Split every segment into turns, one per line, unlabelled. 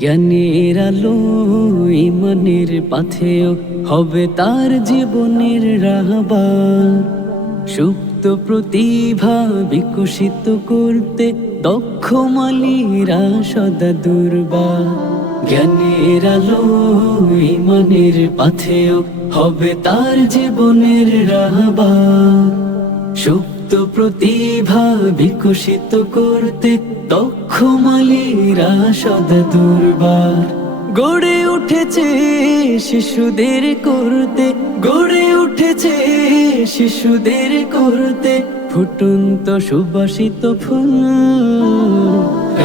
জ্ঞানের আলো ইমানের পাথেও হবে তার জীবনের রাহবার সুপ্ত প্রতিভা বিকশিত করতে দক্ষ মালিরা সদা দুর্বার জ্ঞানের আলো ইমানের পাথেও হবে তার জীবনের রাহবার সুপ্ত প্রতিভা বিকশিত করতে দক্ষ মালিরা সদা দুর্বার। গড়ে উঠেছে শিশুদের করতে, গড়ে উঠেছে শিশুদের করতে ফুটন্ত সুবাসিত ফুল।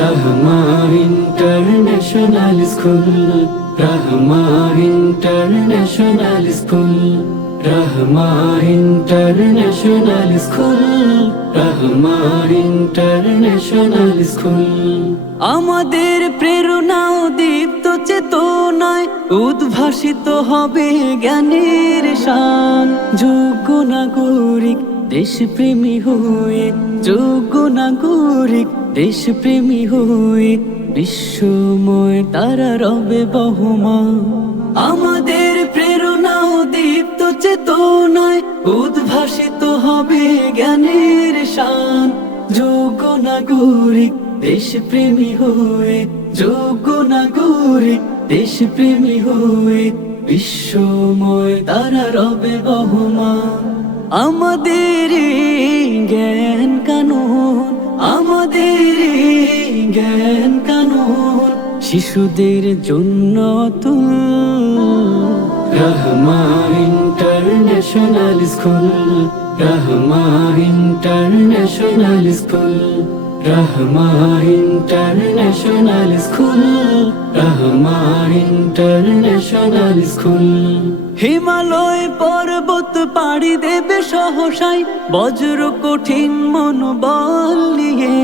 Rahma international school Rahma international school Rahma international school Rahma international school আমাদের প্রেরণা ও দীপ্ত চেতনায় উদ্ভাসিত হবে জ্ঞানের শান। যোগ্য নাগরিক দেশপ্রেমী হয়ে যোগ্য নাগরিক দেশপ্রেমী হয়ে বিশ্বময় তারা রবে বহমা আমাদের প্রেরণা ও দীপ্ত চেতনায় উদ্ভাসিত হবে জ্ঞানের শান। যোগ্য নাগরিক দেশপ্রেমী হয়ে যোগ্য নাগরিক দেশপ্রেমী হয়ে বিশ্বময় তারা রবে বহমা আমাদের জ্ঞান কানুন, আমাদের জ্ঞান কানুন, শিশুদের জন্য Rahma international school Rahma international school Rahma international school Rahma international school. Himalaya পর্বত পাড়ি দেবে সহসাই, বজ্র কঠিন মনোবল নিয়ে।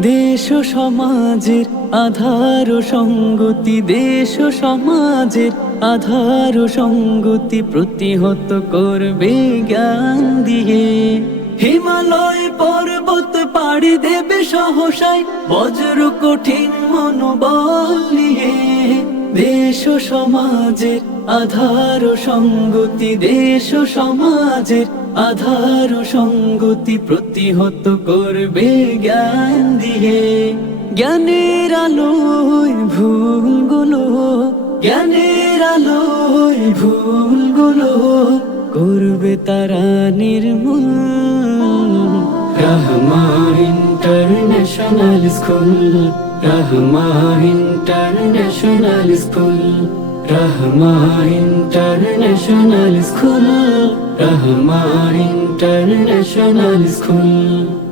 দেশ সমাজের আধার সঙ্গতি, দেশ সমাজের আধার সঙ্গতি প্রতিহত করবে জ্ঞান দিয়ে। হিমালয় পর্বত পাড়ি দেবে সহসাই, বজ্র কঠিন মনোবল দেশ সমাজের আধার সঙ্গতি, দেশ সমাজের আধার সঙ্গতি প্রতিহত করবে জ্ঞান দিয়ে। জ্ঞানের আলোয় ভুলগুলো, জ্ঞানের আলোয় ভুলগুলো করবে তারা নির্মূল। Rahma international school. Rahma international school Rahma international school Rahma international school